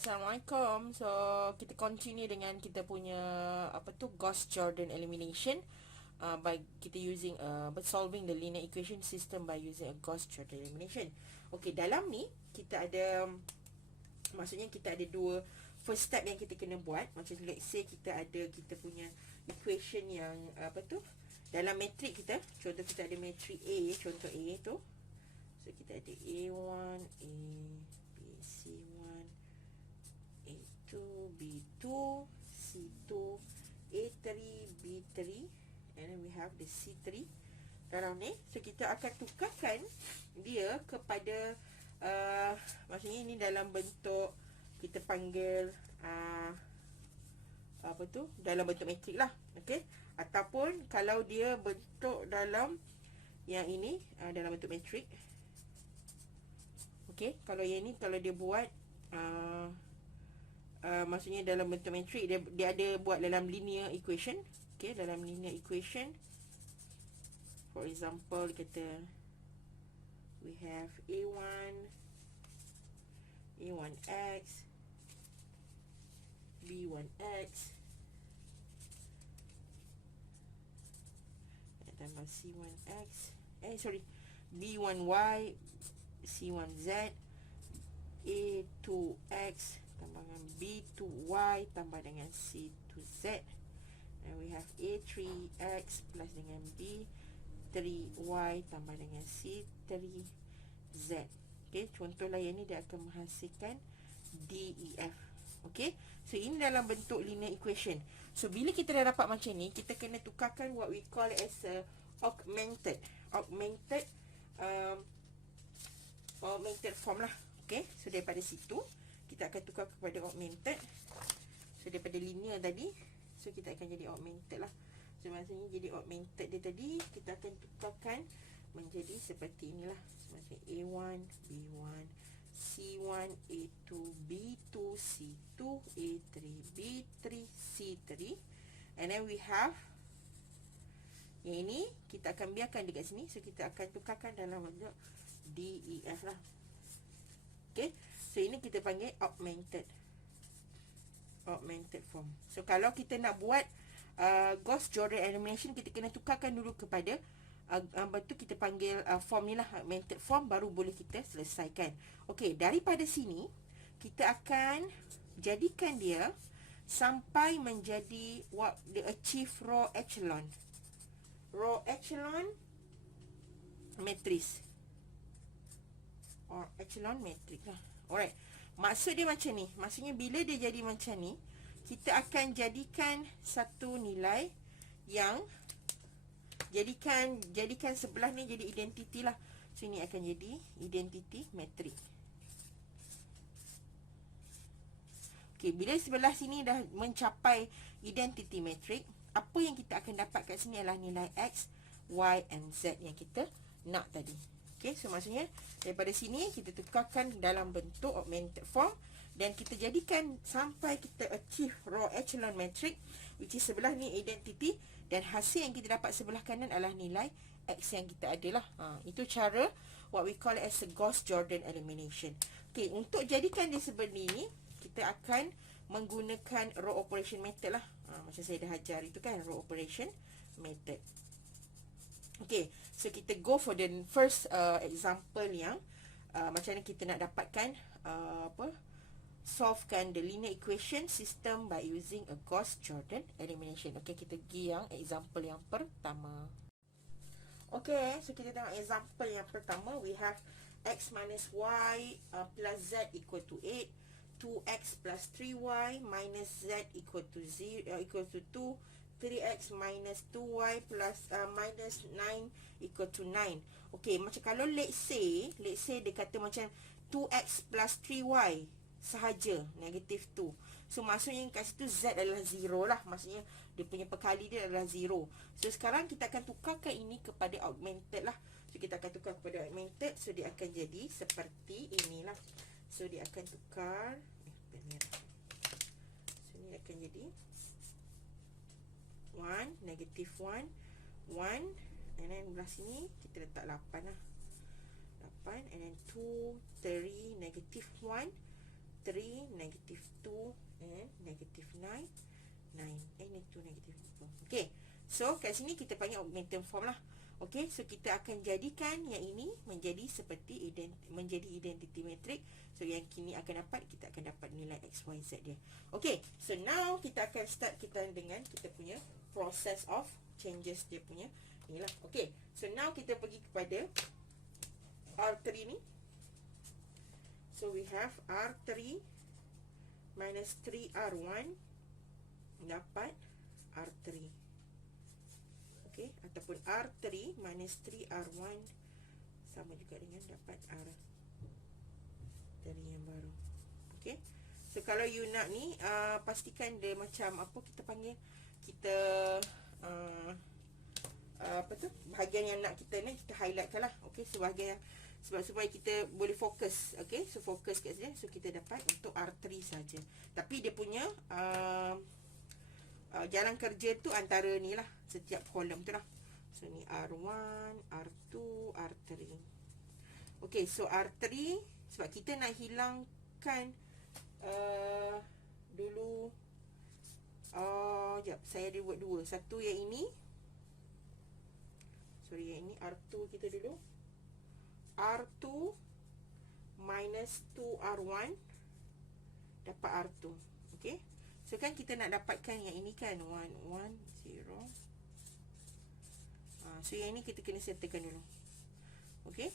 Assalamualaikum. So, kita continue dengan kita punya Gauss-Jordan elimination by kita using solving the linear equation system by using a Gauss-Jordan elimination. Okay, dalam ni kita ada, maksudnya kita ada dua first step yang kita kena buat. Macam let's say kita punya equation yang dalam matrik kita. Contoh kita ada matrik A, contoh A tu. So kita ada A1, A, B, C1, A2, B2, C2, A3, B3, and then we have the C3 dalam ni. So kita akan tukarkan dia kepada maksudnya ini dalam bentuk kita panggil dalam bentuk matrik lah. Okey, ataupun kalau dia bentuk dalam yang ini dalam bentuk matrik. Okey, kalau yang ni kalau dia buat maksudnya dalam bentuk matrik, dia ada buat dalam linear equation. Okey, dalam linear equation, for example kata we have A1x, B1x tambah C1x, B1y, C1z, A2x tambah dengan B2y tambah dengan C2z, and we have A3x plus dengan B3y tambah dengan C3z. Okay, contoh lain ni dia akan menghasilkan DEF. Okay, so ini dalam bentuk linear equation. So bila kita dah dapat macam ni, kita kena tukarkan what we call as a augmented form lah. Okay, so daripada situ kita akan tukar kepada augmented. So daripada linear tadi, so kita akan jadi augmented lah. So maksudnya jadi augmented dia tadi, kita akan tukarkan menjadi seperti inilah. Maksudnya A1, B1, C1, A2, B2, C2, A3, B3, C3, and then we have yang ini kita akan biarkan dekat sini. So kita akan tukarkan dalam bentuk DEF lah. Okay, so ini kita panggil augmented form. So kalau kita nak buat Gauss-Jordan elimination, kita kena tukarkan dulu kepada betul kita panggil form ni lah, augmented form, baru boleh kita selesaikan. Okay, daripada sini kita akan jadikan dia sampai menjadi what the achieve row echelon matrix or echelon matrix lah. Alright, maksud dia macam ni. Maksudnya bila dia jadi macam ni, kita akan jadikan satu nilai yang jadikan sebelah ni jadi identity lah. So ini akan jadi identity matrix. Okay, bila sebelah sini dah mencapai identity matrix, apa yang kita akan dapat kat sini adalah nilai X, Y and Z yang kita nak tadi. Okay, so maksudnya daripada sini kita tukarkan dalam bentuk augmented form, dan kita jadikan sampai kita achieve row echelon matrix, which is sebelah ni identity, dan hasil yang kita dapat sebelah kanan adalah nilai X yang kita ada lah. Itu cara what we call as a Gauss-Jordan elimination. Okay, untuk jadikan dia seperti ini, kita akan menggunakan row operation method lah. Macam saya dah ajar itu kan, row operation method. Okay, so kita go for the first example yang macam mana kita nak dapatkan solvekan the linear equation system by using a Gauss-Jordan elimination. Okay, kita pergi yang example yang pertama. Okay, so kita tengok example yang pertama. We have X minus Y plus Z equal to 8, 2X plus 3Y minus Z equal to 2, 3X minus 2Y plus minus 9 equal to 9. Okay, macam kalau let's say dia kata macam 2X plus 3Y sahaja, negatif 2. So maksudnya kat situ Z adalah 0 lah. Maksudnya dia punya perkali dia adalah 0. So sekarang kita akan tukarkan ini kepada augmented lah. So kita akan tukar kepada augmented. So dia akan jadi seperti inilah. So dia akan tukar so ni akan jadi 1, negatif 1, 1, and then belah sini kita letak 8 lah. 8, and then 2, 3, negatif 1, 3, negative 2 and negative 9. Ni 2 negative 4. Okay, so kat sini kita panggil augmented form lah. Okay, so kita akan jadikan yang ini menjadi seperti menjadi identity matrix. So yang kini akan dapat, kita akan dapat nilai X, Y, Z dia. Okay, so now kita akan start kita dengan kita punya process of changes dia punya inilah. Okay, so now kita pergi kepada R3 ni. So we have R3 minus 3R1 dapat R3. Okay, ataupun R3 minus 3R1 sama juga dengan dapat R3 yang baru. Okay, so kalau you nak ni pastikan dia macam apa kita panggil, kita apa tu, bahagian yang nak kita ni kita highlightkan lah. Okay, so bahagian yang sebab supaya kita boleh fokus. Okay, so fokus kat sini. So kita dapat untuk R3 saja. Tapi dia punya jalan kerja tu antara ni lah, setiap kolom tu lah. So ni R1, R2, R3. Okay, so R3 sebab kita nak hilangkan dulu sekejap, saya ada buat dua. Satu yang ini, sorry, yang ini R2 kita dulu. R2 minus 2R1 dapat R2. Okay, so kan kita nak dapatkan yang ini kan 1, 1, 0. So yang ini kita kena settlekan dulu. Okay,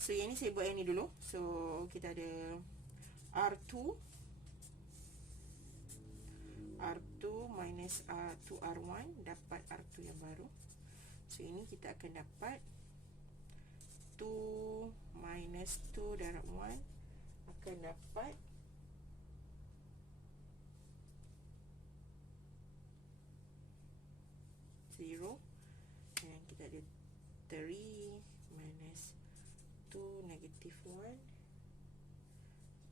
so yang ini saya buat yang ini dulu. So kita ada R2 minus 2R1 dapat R2 yang baru. So ini kita akan dapat 2 minus 2 darab 1 akan dapat 0. Dan kita ada 3 minus 2 negative 1,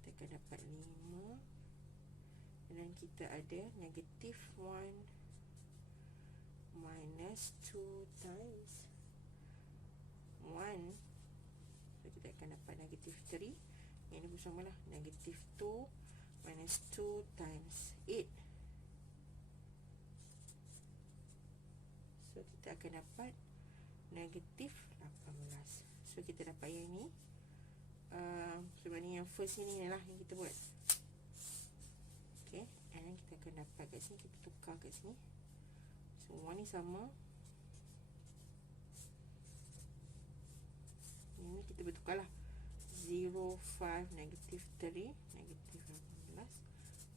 kita akan dapat 5. Dan kita ada negative 1 minus 2 times 1. So kita akan dapat negative 3. Yang ini bersama lah, negative 2 minus 2 times 8. So kita akan dapat negatif 18. So kita dapat yang ni. Sebenarnya yang first ni lah yang kita buat. Okay, and then kita akan dapat kat sini, kita tukar kat sini. Semua ni sama. Ini kita bertukar lah. 0, 5, negatif 3, negatif 18,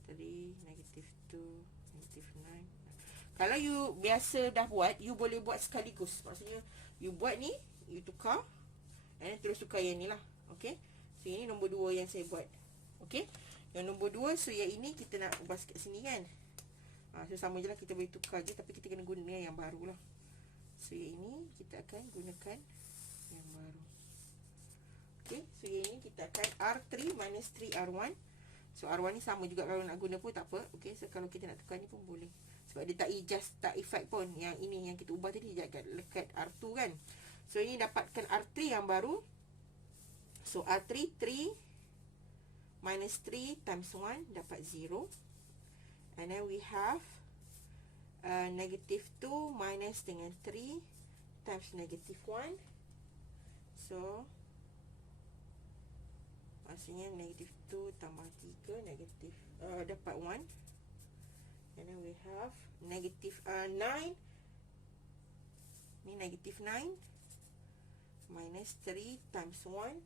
3, negatif 2, negatif 9. Kalau you biasa dah buat, you boleh buat sekaligus. Maksudnya, you buat ni, you tukar, and terus tukar yang ni lah. Okay, so ini nombor 2 yang saya buat. Okay, yang nombor 2, so yang ini kita nak ubah kat sini kan. So sama je lah, kita boleh tukar je, tapi kita kena guna yang baru lah. So yang ini kita akan gunakan yang baru. Okay, so yang ini kita akan R3 minus 3R1. So R1 ni sama juga, kalau nak guna pun tak apa. Okay, so kalau kita nak tukar ni pun boleh. Sebab dia tak effect pun. Yang ini yang kita ubah tadi dekat R2 kan. So ini dapatkan R3 yang baru. So R3, 3 minus 3 times 1 dapat 0. And then we have negative 2 minus dengan 3 times negative 1. So maksudnya negative 2 tambah 3 negatif dapat 1. And then we have negative 9. Ni negative 9 minus 3 times 1.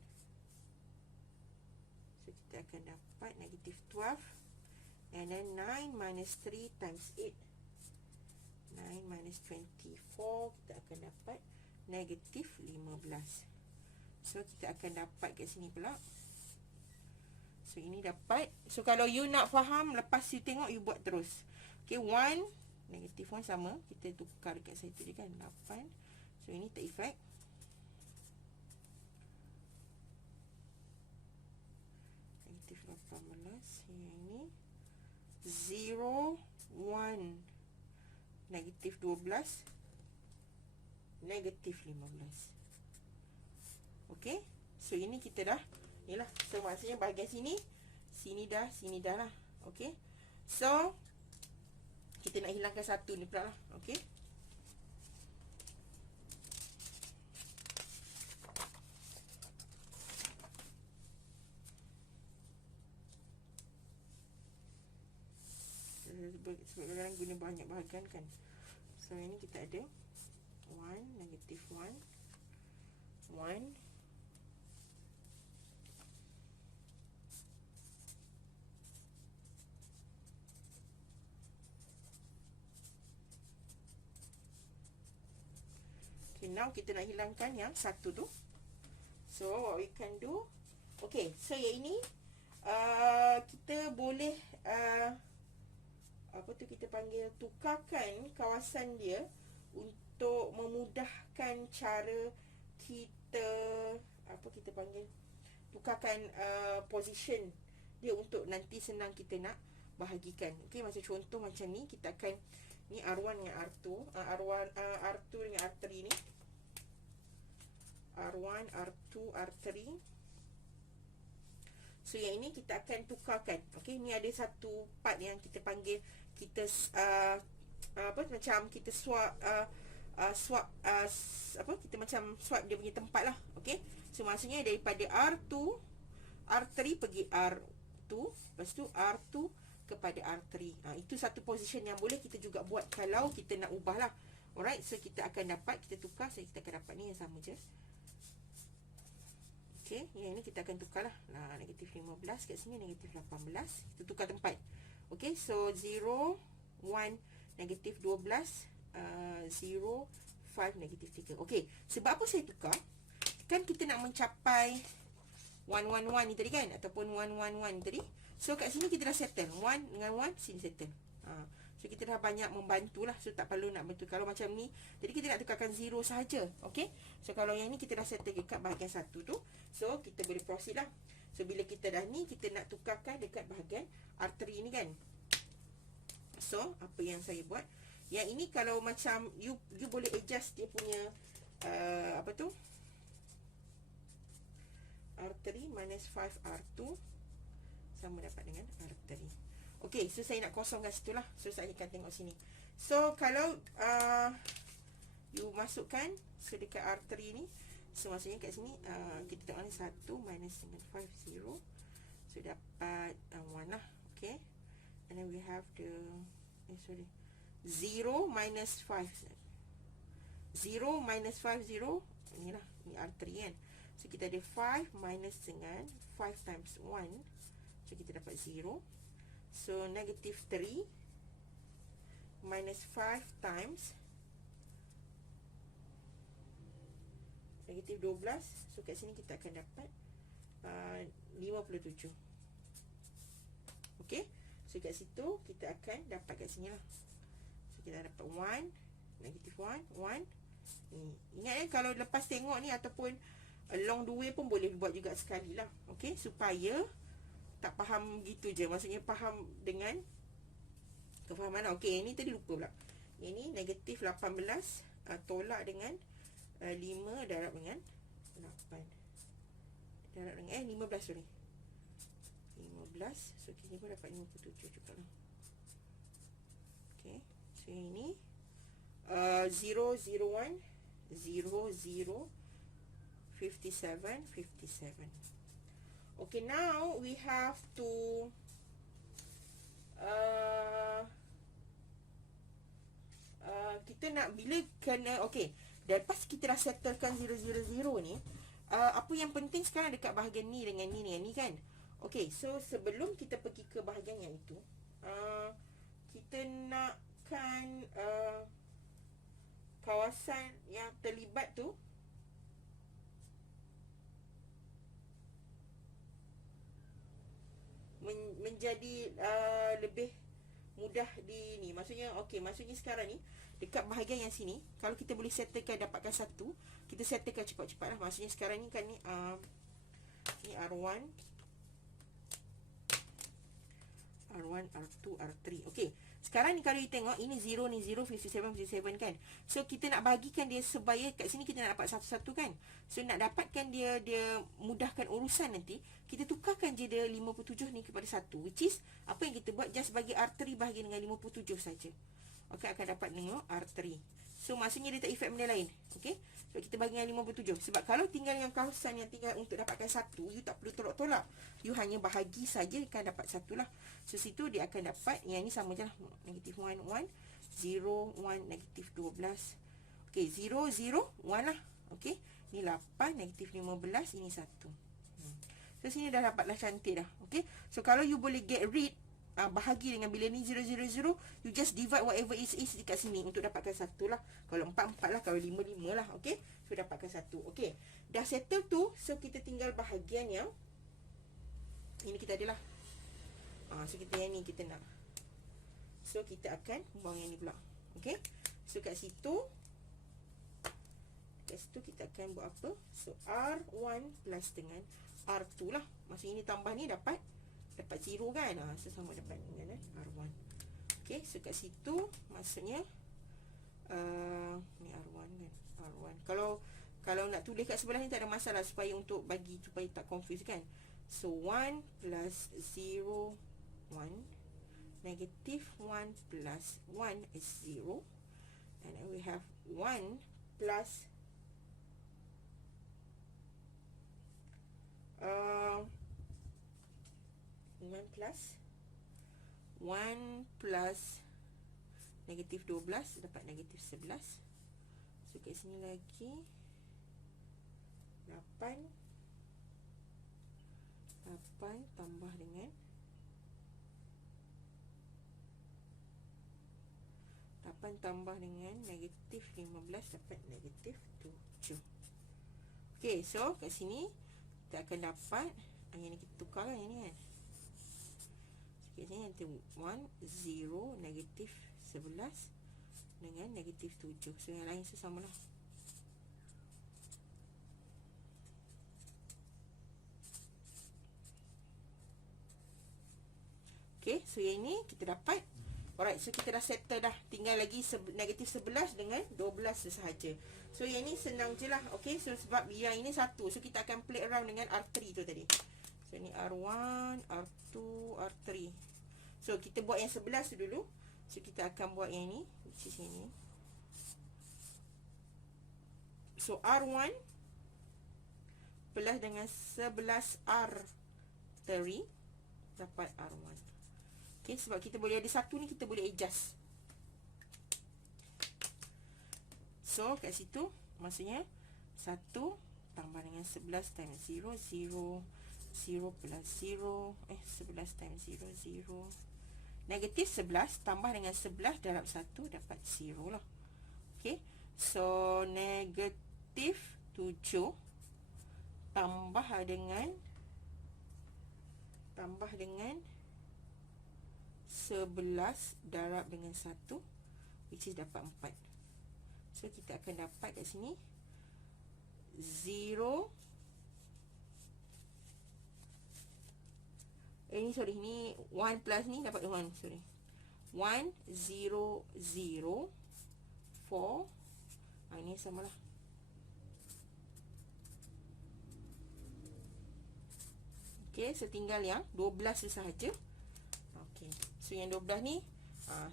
So kita akan dapat negative 12. And then 9 minus 3 times 8. 9 minus 24. Kita akan dapat negatif 15. So kita akan dapat kat sini pula. So ini dapat. So kalau you nak faham, lepas you tengok, you buat terus. Okay, 1 negatif 1 sama. Kita tukar dekat satu je kan, 8. So ini tak effect. Negatif 18. Yang ini 0, 1. Negatif 12. Negatif 15. Okay, so ini kita dah, inilah. So maksudnya bahagian sini Sini dah lah. Okey. So kita nak hilangkan satu ni pula lah. Okey. Sebab kadang-kadang guna banyak bahagian kan. So ini kita ada 1, negatif 1, 1. Okay, now kita nak hilangkan yang satu tu. So what we can do, okay, so yang ini kita boleh apa tu kita panggil, tukarkan kawasan dia untuk memudahkan cara kita, apa kita panggil, tukarkan position dia untuk nanti senang kita nak bahagikan. Okey, macam contoh macam ni, kita akan ni R1 dengan R2, R2 dengan R3 ni, R1, R2, R3. So yang ini kita akan tukarkan. Okey, ni ada satu part yang kita panggil, kita apa macam kita swap apa, kita macam swap dia punya tempat lah. Okey, so maksudnya daripada R2 R3 pergi R2, lepas tu R2 kepada R3. Itu satu position yang boleh kita juga buat kalau kita nak ubah lah. Alright, so kita akan dapat, kita tukar, so kita akan dapat ni yang sama je. Okey, yang ini kita akan tukar lah. Negatif 15 kat sini, negatif 18. Kita tukar tempat. Okey, so 0, 1, negatif 12, 0, 5, negatif 3. Okey, sebab apa saya tukar? Kan kita nak mencapai 111 ni tadi kan, ataupun 111 ni tadi. So kat sini kita dah settle 1 dengan 1, sini settle. So kita dah banyak membantu lah. So tak perlu nak bantu. Kalau macam ni, jadi kita nak tukarkan 0 sahaja. Okey, so kalau yang ni kita dah settle dekat bahagian 1 tu, so kita boleh proceed lah. So bila kita dah ni, kita nak tukarkan dekat bahagian R3 ni kan. So apa yang saya buat, yang ini kalau macam you boleh adjust dia punya apa tu, R3 minus 5 R2 sama dapat dengan R3. Okey, so saya nak kosongkan situ lah. So saya akan tengok sini. So kalau you masukkan, so dekat R3 ni, so maksudnya kat sini kita tengok ni 1 minus dengan 5, 0. So dapat 1 lah. Okay, and then we have the 0 minus 5, 0 minus 5, 0. Inilah, ni R3 kan. So kita ada 5 minus dengan 5 times 1. So kita dapat 0. So negative 3 minus 5 times negative 12. So kat sini kita akan dapat 57. Okey, so kat situ kita akan dapat kat sini lah. So kita dapat 1, negative 1, 1. Ni ingat kalau lepas tengok ni ataupun along the way pun boleh buat juga sekali lah. Okey, supaya tak faham gitu je. Maksudnya faham dengan kefahaman. Okey, ini tadi lupa pula. Ini negatif 18 tolak dengan 5 darab dengan 8. Darab dengan 15, sorry. 15. So kita pun dapat 57 juga lah. Okey, so ini 0, 0, 1, 0, 0, 57, 57. Okay, now we have to kita nak bila kena, okay, lepas kita dah settlekan 0, 0, 0 ni, apa yang penting sekarang dekat bahagian ni dengan ni dengan ni kan. Okay, so sebelum kita pergi ke bahagian yang itu, kita nakkan kawasan yang terlibat tu menjadi lebih mudah di ni. Maksudnya okey, maksudnya sekarang ni dekat bahagian yang sini, kalau kita boleh settlekan dapatkan satu, kita settlekan cepat-cepat lah. Maksudnya sekarang ni kan ni R1, R1, R2, R3. Okey, Sekarang ni kalau you tengok, ini 0 ni 0, 57, 57 kan. So kita nak bagikan dia sebaya kat sini kita nak dapat satu-satu kan. So nak dapatkan dia mudahkan urusan nanti, kita tukarkan je dia 57 ni kepada 1, which is apa yang kita buat, just bagi R3 bahagi dengan 57 saja. Okey, akan dapat tengok R3. So maksudnya dia tak efek benda lain. Okey, so kita bagi dengan 57. Sebab kalau tinggal yang kawasan yang tinggal untuk dapatkan 1, you tak perlu tolak-tolak, you hanya bahagi saja akan dapat 1 lah. So situ dia akan dapat, yang ni sama je lah, negatif 1, 1, 0, 1, negatif 12. Okey, 0, 0, 1 lah. Okey, ni 8, negatif 15, ini 1. So sini dah dapatlah cantik dah. Okey, so kalau you boleh get rid, bahagi dengan bila ni 0, 0, 0, you just divide whatever is dekat sini untuk dapatkan 1 lah. Kalau 4, 4 lah. Kalau 5, 5 lah. Okey, so dapatkan 1. Okey, dah settle tu. So kita tinggal bahagian yang ini kita adalah. So kita yang ni kita nak. So kita akan buang yang ni pula. Okey, so kat situ kita akan buat apa? So R1 plus dengan R2 lah. Maksudnya ini tambah ni dapat 0 kan. So sama dapat dengan R1. Okey, so kat situ maksudnya ni R1 kan. R1. Kalau nak tulis kat sebelah ni tak ada masalah, supaya untuk bagi supaya tak confuse kan. So 1 plus 0, 1, negative 1 plus 1 is 0, and then we have 1 plus 1 plus negatif 12 dapat negatif 11. So kat sini lagi 8 tambah dengan 8 tambah dengan negatif 15 dapat negatif 7. Okey, so kat sini kita akan dapat yang ni kita tukar kan, yang ni kan. So kat sini nanti 1, 0, negatif 11 dengan negatif 7. So yang lain sesama lah. Okey, so yang ni kita dapat. Alright, so kita dah settle dah. Tinggal lagi negatif 11 dengan 12 sahaja. So yang ni senang je lah. Okey, so sebab yang ini 1, so kita akan play around dengan R3 tu tadi. So ni R1, R2, R3. So kita buat yang 11 tu dulu. So kita akan buat yang ni, which is ini. So R1 plus dengan 11 R3 dapat R1. Okay, sebab kita boleh ada 1 ni, kita boleh adjust. So kat situ maksudnya 1 tambah dengan 11 times 0, 0, 0 plus 0, 11 times 0, 0. Negatif 11 tambah dengan 11 darab 1 dapat 0 lah. Okay, so negatif 7 tambah dengan 11 darab dengan 1, which is dapat 4. So kita akan dapat kat sini 0. Ni 1 plus ni dapat 1, sorry. 1, 0, 0, 4. Ini sama lah. Okay, so tinggal yang 12 sahaja. Okay, so yang 12 ni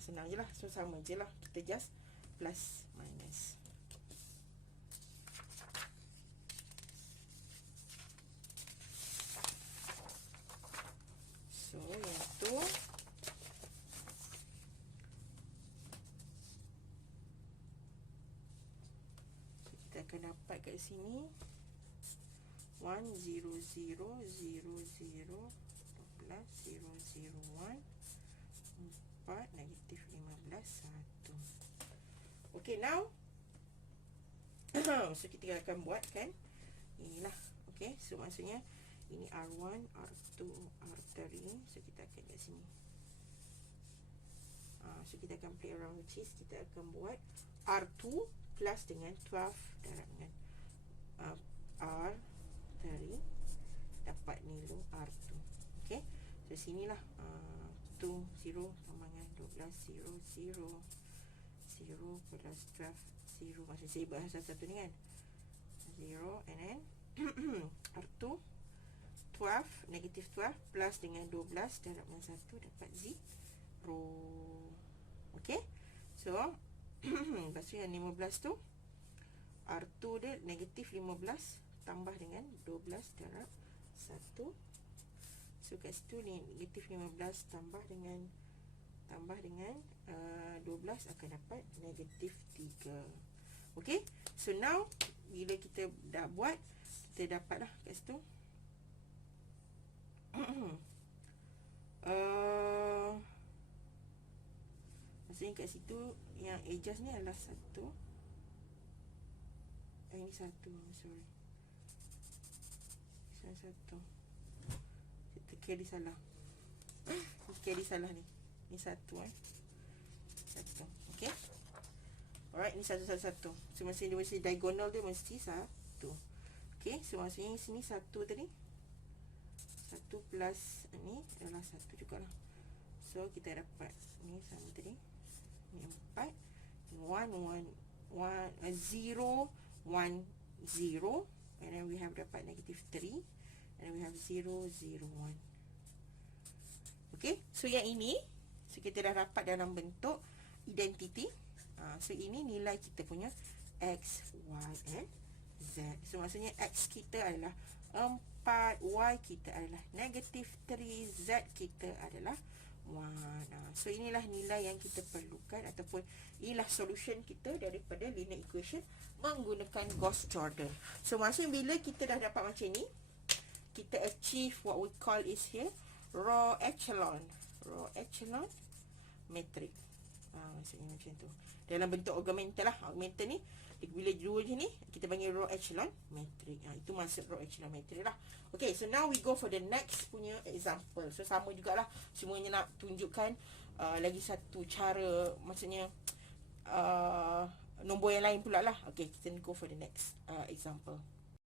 senang je lah. So sama je lah, kita just plus minus. So yang tu kita akan dapat kat sini 1, 0, 0, 0, 0, 12, 0, 0, 1, 4, negatif 15, 1. Okay, now so kita akan buat kan inilah. Okay, so maksudnya ini R1, R2, R3. So kita akan kat sini. So kita akan play around, which is kita akan buat R2 plus dengan 12 darab dengan R3 dapat nilai R2. Okay, so sinilah 2, 0 sama dengan plus 0, 0. 0 plus 12, 0. Maksud saya bahasa satu ni kan, 0 and then R2 12, negatif 12 plus dengan 12 darab dengan 1 dapat 0. Okay, so lepas tu yang 15 tu R2 dia negatif 15 tambah dengan 12 darab 1. So kat situ ni negatif 15 tambah dengan 12 akan dapat negatif 3. Okay, so now bila kita dah buat, kita dapat lah kat situ maksudnya kat situ yang adjust ni adalah 1. Ini 1, sorry, ini 1. Kita carry salah. Carry salah ni. Ni 1 1. Okay. Alright, ni 1 1 1. So maksudnya dia mesti diagonal dia mesti 1. Okay, so maksudnya sini 1 tadi. 1 plus ni adalah 1 jugalah. So kita dapat ni sama tadi. Ni 4. 1 1 1 0 1 0, and then we have dapat negative 3, and then we have 0 0 1. Okay, so yang ini, so kita dah dapat dalam bentuk identity. So ini nilai kita punya X, Y and Z. So maksudnya X kita adalah 4, Y kita adalah negatif 3, Z kita adalah 1. So inilah nilai yang kita perlukan, ataupun inilah solution kita daripada linear equation menggunakan Gauss-Jordan. So maksudnya bila kita dah dapat macam ni, kita achieve what we call is here raw echelon matrix. Maksudnya macam tu. Dalam bentuk augmented lah. Augmented ni bila dua je ni kita panggil raw echelon matrix. Itu maksud raw echelon matrix lah. Okay, so now we go for the next punya example. So sama jugalah, semuanya nak tunjukkan lagi satu cara, maksudnya nombor yang lain pula lah. Okay, kita go for the next example.